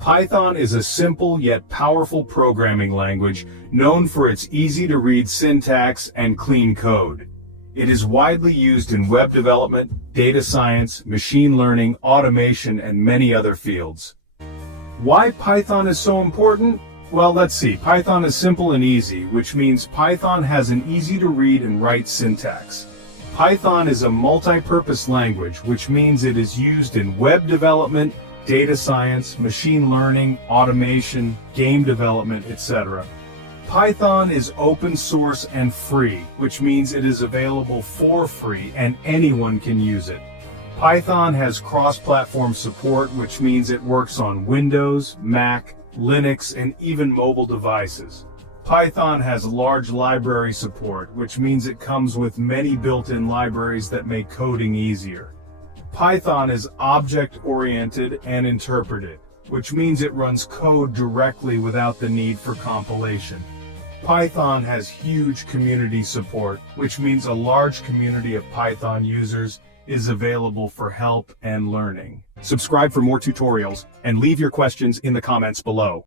Python is a simple yet powerful programming language known for its easy-to-read syntax and clean code. It is widely used in web development, data science, machine learning, automation, and many other fields. Why Python is so important? Well, let's see. Python is simple and easy, which means Python has an easy-to-read and write syntax. Python is a multi-purpose language, which means it is used in web development, data science, machine learning, automation, game development, etc. Python is open source and free, which means it is available for free and anyone can use it. Python has cross-platform support, which means it works on Windows, Mac, Linux, and even mobile devices. Python has large library support, which means it comes with many built-in libraries that make coding easier. Python is object-oriented and interpreted, which means it runs code directly without the need for compilation. Python has huge community support, which means a large community of Python users is available for help and learning. Subscribe for more tutorials and leave your questions in the comments below.